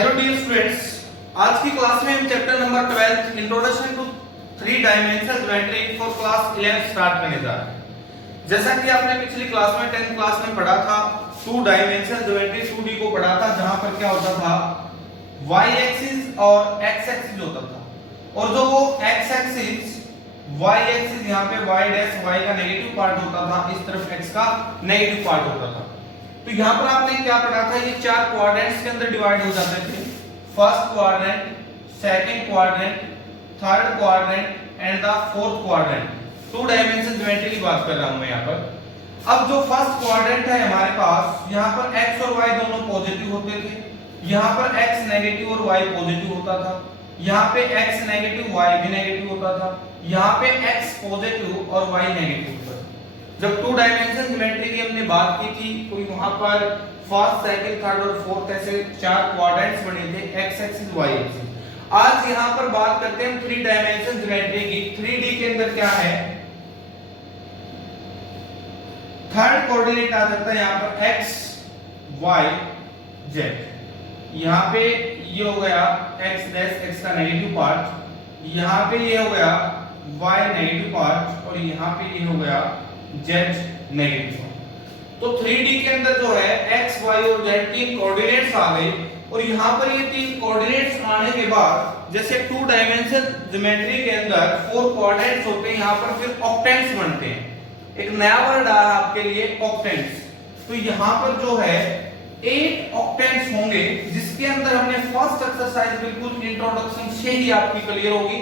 Hello dear students, आज की class में हम chapter number 12 introduction to three dimensional geometry for class 11 start करने जा रहे हैं। जैसा कि आपने पिछली क्लास में 10th क्लास में पढ़ा था, टू डायमेंशनल ज्योमेट्री 2D को पढ़ा था, जहां पर क्या होता था, y एक्सिस और x एक्सिस होता था, और जो वो x एक्सिस y एक्सिस यहाँ पे y डैश y का नेगेटिव पार्ट होता था, इस तरफ x का नेगेटिव पार्ट होता था। तो यहाँ पर आपने क्या पढ़ा था, ये चार क्वाड्रेंट्स के अंदर डिवाइड हो जाते थे, first quadrant, second quadrant, third quadrant and the fourth quadrant. Two dimension geometry की बात कर रहा हूं मैं यहाँ पर। अब जो फर्स्ट क्वाड्रेंट है हमारे पास, यहाँ पर x और y दोनों पॉजिटिव होते थे, यहाँ पर x नेगेटिव और y पॉजिटिव होता था, यहाँ पे x नेगेटिव y भी नेगेटिव होता था, यहाँ पे x पॉजिटिव और y नेगेटिव होता था। जब टू डायमेंशन ज्योमेट्री की हमने बात की थी तो वहां पर फर्स्ट, सेकंड, थर्ड और फोर्थ ऐसे चार क्वाड्रेंट्स बने थे, x एक्सिस, y एक्सिस। आज यहां पर बात करते हैं थ्री डायमेंशन ज्योमेट्री की। 3D के अंदर क्या है, थर्ड कोऑर्डिनेट आ जाता है यहाँ पर x y z। यहाँ पे ये हो गया x डैश, x का नेगेटिव पार्ट, यहाँ पे ये हो गया y नेगेटिव पार्ट, और यहाँ पे ये हो गया z नेगेटिव। तो 3D के अंदर जो है x, y और z तीन कोऑर्डिनेट्स आ गए, और यहाँ पर ये तीन कोऑर्डिनेट्स आने के बाद जैसे टू डायमेंशन ज्योमेट्री के अंदर फोर कोऑर्डिनेट्स होते हैं, यहाँ पर फिर ऑक्टेंट्स बनते हैं। एक नया वर्ड आया आपके लिए, ऑक्टेंट्स। तो यहाँ पर जो है 8 ऑक्टेंट्स होंगे, जिसके अंदर हमने फर्स्ट एक्सरसाइज बिल्कुल इंट्रोडक्शन से ही आपकी क्लियर होगी।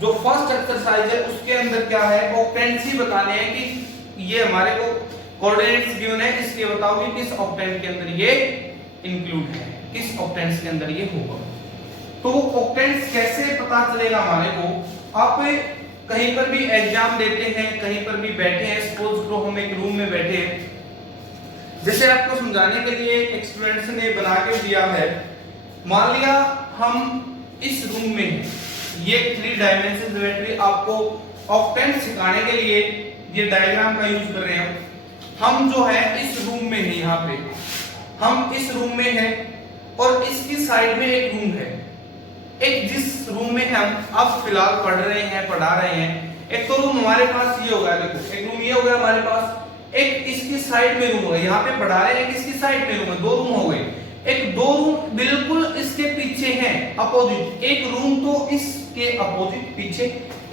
जो फर्स्ट एक्सरसाइज है उसके अंदर क्या है, ऑक्टेंट्स ही बताने हैं कि ये हमारे को कोऑर्डिनेट्स गिवन है, इसके बताओ कि किस ऑक्टेंट के अंदर ये इंक्लूड है, किस ऑक्टेंट्स के अंदर ये होगा। तो ऑक्टेंट्स कैसे पता चलेगा हमारे को, आप कहीं पर भी एग्जाम देते हैं, कहीं पर भी बैठे हैं, सपोज करो हम एक रूम में बैठे हैं, जैसे आपको समझाने के लिए एक स्टूडेंट्स ने बना के दिया है, मान लिया हम इस रूम में हैं, ये थ्री डायमेंशन ज्योमेट्री आपको ऑक्टेंट सिखाने के लिए ये डायग्राम का यूज कर रहे हैं। हम जो है इस रूम में हैं, यहाँ पे हम इस रूम में हैं, और इसकी साइड में एक रूम है। एक जिस रूम में हम अब फिलहाल पढ़ रहे हैं, पढ़ा रहे हैं, एक तो रूम हमारे पास ये होगा, देखो एक रूम ये हो गया हमारे पास, एक इसकी साइड में रूम होगा, यहाँ पे पढ़ा रहे हैं, एक इसकी साइड में रूम है, दो रूम हो गए। एक दो रूम बिल्कुल इसके पीछे हैं, अपोजिट, एक रूम तो इसके अपोजिट पीछे,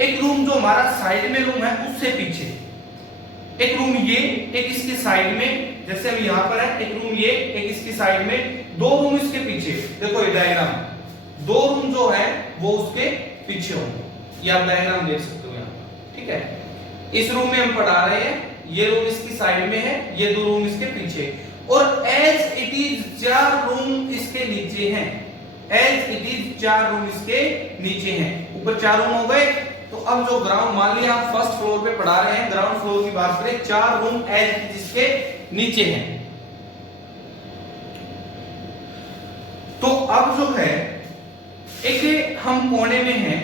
एक रूम जो हमारा साइड में रूम है उससे पीछे, एक रूम ये, एक इसके साइड में, जैसे हम यहाँ पर है, एक रूम ये, एक इसकी साइड में, दो रूम इसके पीछे। देखो ये डायग्राम, दो रूम जो है वो उसके पीछे होंगे, ये आप डायग्राम देख सकते हो यहाँ, ठीक है। इस रूम में हम पढ़ा रहे हैं, ये रूम इसकी साइड में है, ये दो रूम इसके पीछे, और एज इट इज चार रूम इसके नीचे हैं, एज इट इज चार रूम इसके नीचे हैं। ऊपर चार रूम हो गए, तो अब जो ग्राउंड, मान लिया हम फर्स्ट फ्लोर पे पढ़ा रहे हैं, ग्राउंड फ्लोर की बात करें, चार रूम एज इट इज इसके नीचे हैं। तो अब जो है एक हम कोने में हैं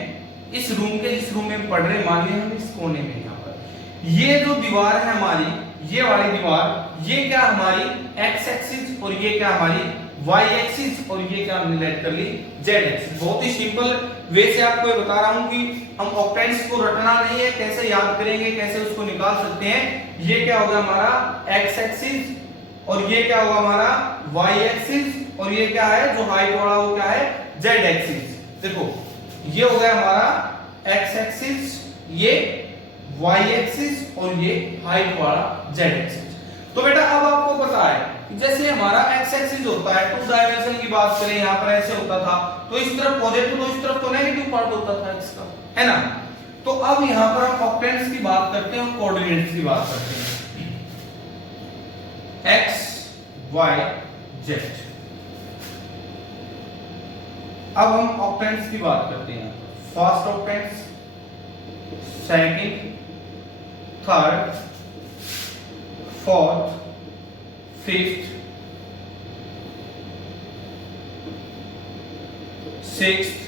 इस रूम के, जिस रूम में पढ़ रहे हैं, मान लिया हम इस कोने में, यहाँ पर ये जो दीवार है हमारी, ये वाली दीवार, ये क्या हमारी x एक्सिस, और ये क्या हमारी y एक्सिस, और ये क्या हमने लेट कर ली z एक्सिस। बहुत ही सिंपल वे से आपको ये बता रहा हूं कि हम ऑक्टेंट्स को रटना नहीं है, कैसे याद करेंगे, कैसे उसको निकाल सकते हैं। ये क्या होगा हमारा x एक्सिस, और ये क्या होगा हमारा y एक्सिस, और ये क्या है जो हाइट वाला वो क्या है z एक्सिस। देखो ये हो गया हमारा x एक्सिस, ये y एक्सिस, और ये हाइट वाला z एक्सिस। तो बेटा अब आपको पता है कि जैसे हमारा x एक्सिस होता है, टू डायमेंशन की बात करें, यहाँ पर ऐसे होता था, तो इस तरफ पॉजिटिव, तो इस तरफ तो नेगेटिव पार्ट होता था इसका, है ना। तो अब यहाँ पर हम ऑक्टेंट्स की बात करते हैं और कोऑर्डिनेट्स की बात करते हैं, x y z। अब हम ऑक्टेंट्स की बात करते हैं, first octants, second, third, fourth, fifth, sixth,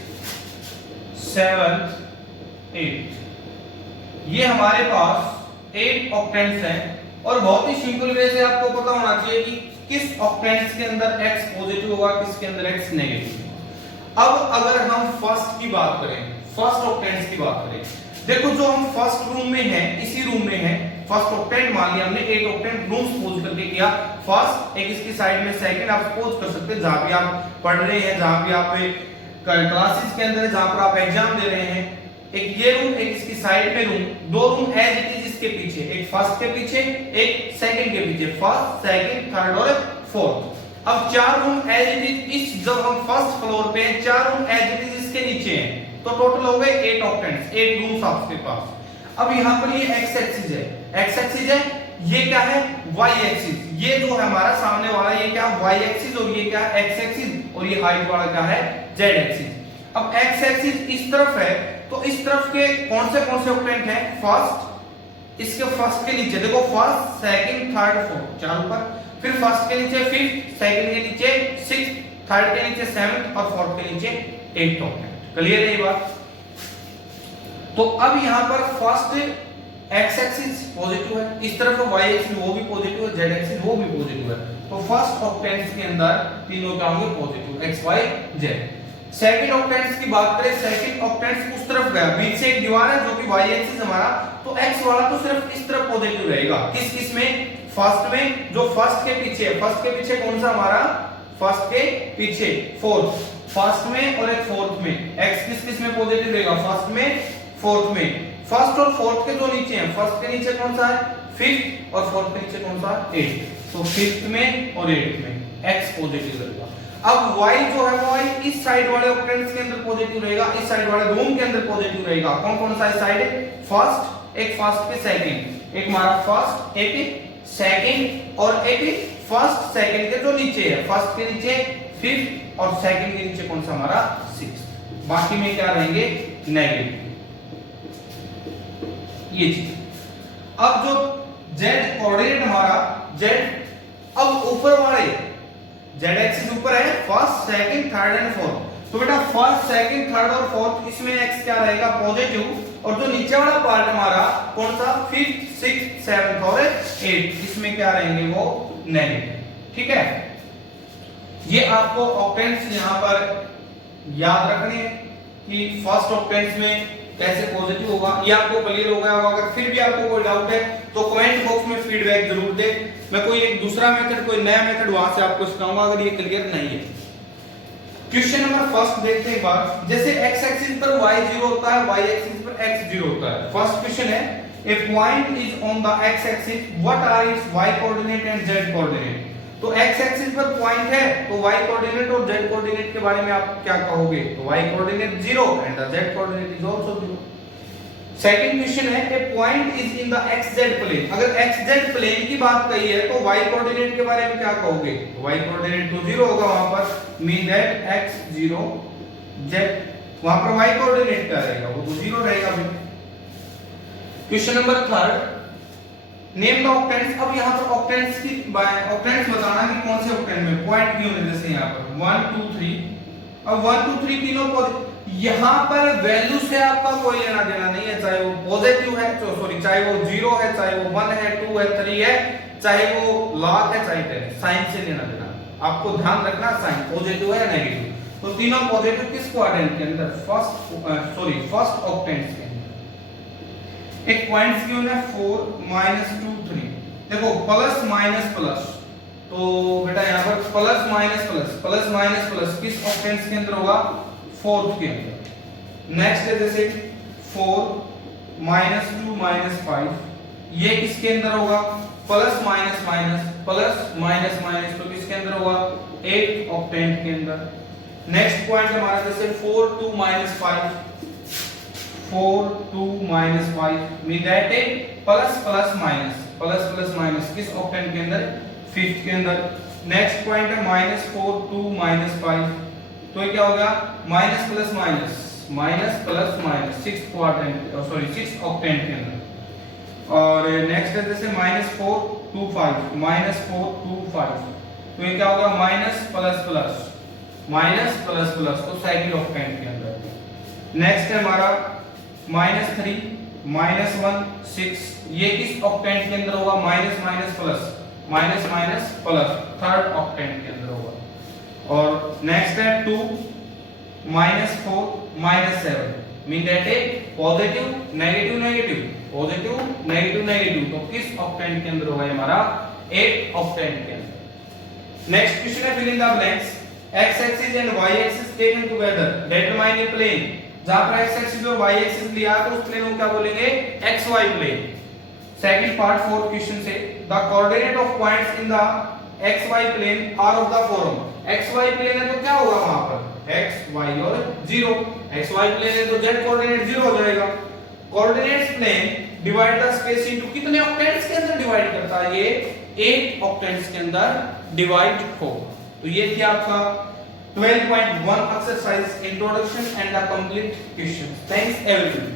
seventh, eighth. ये हमारे पास 8 ऑक्टेंट्स हैं, और बहुत ही सिंपल वे से आपको पता होना चाहिए कि किस ऑक्टेंट्स के अंदर x पॉजिटिव होगा, किसके अंदर x नेगेटिव होगा। अब अगर हम फर्स्ट की बात करें, फर्स्ट ऑक्टेंट्स की बात करें, देखो जो हम फर्स्ट रूम में हैं, इसी रूम में हैं, फर्स्ट ऑक्टेंट मान लिया हमने, 8 ऑक्टेंट रूम सपोज करके किया, फर्स्ट एक इसकी साइड में, सेकंड आप सपोज कर सकते हैं जहां भी आप पढ़ रहे हैं, जहां भी आप क्लासेस के अंदर, जहां पर आप एग्जाम दे रहे हैं, एक ये रूम, एक इसकी साइड में रूम, दो रूम एज इट इज इसके पीछे, एक फर्स्ट के पीछे, एक सेकंड के पीछे, फर्स्ट, सेकंड, थर्ड और फोर्थ। अब 4 रूम एज इट इज इस, जब हम फर्स्ट फ्लोर पे हैं, 4 रूम एज इट इज इसके नीचे हैं, तो टोटल हो गए 8 ऑक्टेंट्स, 8 रूम्स आपके पास। अब यहां पर ये एक्स एक्सिस है, एक्स एक्सिस है, ये क्या है, वाई एक्सिस, ये जो है हमारा सामने वाला, ये क्या है, वाई एक्सिस, और ये क्या है, एक्स एक्सिस, और ये हाइट वाला क्या है, जेड एक्सिस। अब एक्स एक्सिस इस तरफ है, तो इस तरफ के कौन से ऑक्टेंट हैं, फर्स्ट, इसके फर्स्ट के नीचे देखो, फर्स्ट, सेकंड, थर्ड, फोर्थ, 4 ऊपर, फिर फर्स्ट के नीचे 5th, सेकंड के नीचे 6th, थर्ड के नीचे 7th और फोर्थ के नीचे 8th ऑक्टेंट। क्लियर है ये बात? तो अब यहां पर फर्स्ट एक्स एक्सिस पॉजिटिव है, इस तरफ वाई एक्सिस वो भी पॉजिटिव है, जेड एक्सिस वो भी पॉजिटिव है, तो फर्स्ट ऑक्टेंट्स के अंदर तीनों क्या होंगे, positive, x y z. Second octants की बात करें, सेकंड ऑक्टेंट्स उस तरफ गया, बीच से एक दीवार है जो कि वाई एक्सिस हमारा, तो एक्स वाला तो सिर्फ इस तरफ पॉजिटिव रहेगा, किस किस में, फर्स्ट में, जो फर्स्ट के पीछे है, फर्स्ट के पीछे कौन सा हमारा, फर्स्ट के पीछे फोर्थ, फर्स्ट में और एक फोर्थ में, एक्स किस किस में पॉजिटिव रहेगा, फर्स्ट में, फोर्थ में, फर्स्ट और फोर्थ के जो नीचे हैं, फर्स्ट के नीचे कौन सा है, 5th, और फोर्थ के नीचे कौन सा है, 8th, तो 5th में और 8th में एक्स पॉजिटिव रहेगा। अब y जो है, वो y इस साइड वाले ऑक्टेंट्स के अंदर पॉजिटिव रहेगा, इस साइड वाले रूम के अंदर पॉजिटिव रहेगा, कौन कौन सा साइड है, फर्स्ट, एक फर्स्ट के सेकंड, एक हमारा फर्स्ट, एक सेकंड, और एक फर्स्ट सेकंड के जो नीचे है, फर्स्ट के नीचे 5th और सेकंड के नीचे कौन सा हमारा 6th, बाकी में क्या रहेंगे, नेगेटिव, ये चीज। अब जो z कोऑर्डिनेट हमारा, z, अब ऊपर वाले z एक्सिस ऊपर है, first, second, third and fourth, तो बेटा फर्स्ट, सेकंड, थर्ड और फोर्थ, इसमें x क्या रहेगा, पॉजिटिव, और जो नीचे वाला पार्ट हमारा कौन सा, 5th, 6th, 7th और 8th, इसमें क्या रहेंगे, वो नेगेटिव। ठीक है, ये आपको ऑक्टेंट्स यहां पर याद रखने हैं कि फर्स्ट ऑक्टेंट्स में कैसे पॉजिटिव होगा, ये आपको क्लियर हो गया होगा। अगर फिर भी आपको कोई डाउट है तो कमेंट बॉक्स में फीडबैक जरूर दें, मैं कोई एक दूसरा मेथड, कोई नया मेथड वहां से आपको सिखाऊंगा अगर ये क्लियर नहीं है। क्वेश्चन नंबर फर्स्ट देखते हैं एक बार, जैसे x एक्सिस पर y 0 होता है, y एक्सिस पर x 0 होता है। फर्स्ट क्वेश्चन है, a point is on the x axis, what are its y coordinate and z coordinate? तो x एक्सिस पर पॉइंट है, तो y कोऑर्डिनेट और z कोऑर्डिनेट के बारे में आप क्या कहोगे, तो y coordinate 0 and the z coordinate is also 0। Second question है, a point is in the xz plane, अगर xz प्लेन की बात कही है तो y कोऑर्डिनेट के बारे में क्या कहोगे, तो y कोऑर्डिनेट तो 0 होगा वहां पर, मीन दैट x 0 z, वहां पर y कोऑर्डिनेट क्या रहेगा, वो तो 0 रहेगा फिर। Question number third, name the octants. अब यहां पर ऑक्टेंट्स बताना कि कौन से ऑक्टेंट में पॉइंट क्यों है, जैसे यहां पर 1 2 3, अब 1 2 3 तीनों यहां पर वैल्यू से आपका कोई लेना देना नहीं है, चाहे वो पॉजिटिव है, तो सॉरी, चाहे वो 0 है, चाहे वो 1 है, 2 है, 3 है, चाहे वो लाख है, चाहे 10 है, साइन से लेना देना, आपको ध्यान रखना साइन पॉजिटिव है या नेगेटिव। तो तीनों पॉजिटिव किस क्वाड्रेंट के अंदर, फर्स्ट ऑक्टेंट के अंदर। एक पॉइंट्स क्यों है 4 -2 3, देखो प्लस माइनस प्लस, तो बेटा यहां पर प्लस माइनस प्लस किस ऑक्टेंट्स के अंदर होगा, फोर्थ के अंदर। नेक्स्ट है जैसे 4 -2 -5, ये किसके अंदर होगा, प्लस माइनस तो किसके अंदर होगा, 8 ऑक्टेंट के अंदर। नेक्स्ट पॉइंट हमारा जैसे 4 2 -5 मीन दैट है प्लस माइनस किस ऑक्टेंट के अंदर, 5th के अंदर। नेक्स्ट पॉइंट है -4 2 -5, तो ये क्या होगा, minus plus minus 6th quadrant, sorry 6th octant के अंदर। और नेक्स्ट है जैसे -4 2 5, तो ये क्या होगा, माइनस प्लस तो सेकंड ऑक्टेंट के अंदर। नेक्स्ट है हमारा -3 -1 6, ये किस ऑक्टेंट के अंदर होगा, माइनस प्लस थर्ड ऑक्टेंट के अंदर होगा। और नेक्स्ट है 2 -4 -7 mean that A positive negative negative positive negative negative. तो किस ऑक्टेंट के अंदर होगा हमारा 8 ऑक्टेंट के अंदर। नेक्स्ट क्वेश्चन है fill in the blanks. x axis and y axis taken together determine a plane. जहां पर x एक्सिस और y एक्सिस लिया तो उस प्लेन को क्या बोलेंगे xy plane. Second part fourth question से the coordinate of points in the xy plane are of the following. xy plane है तो क्या होगा वहां पर x y और 0। xy प्लेन है तो z कोऑर्डिनेट 0 हो जाएगा। Coordinates plane divide the space into कितने ऑक्टेंट्स के अंदर डिवाइड करता है ये 8 ऑक्टेंट्स के अंदर डिवाइड होगा। तो ये थी आपका 12.1 exercise introduction and the complete question. Thanks everyone.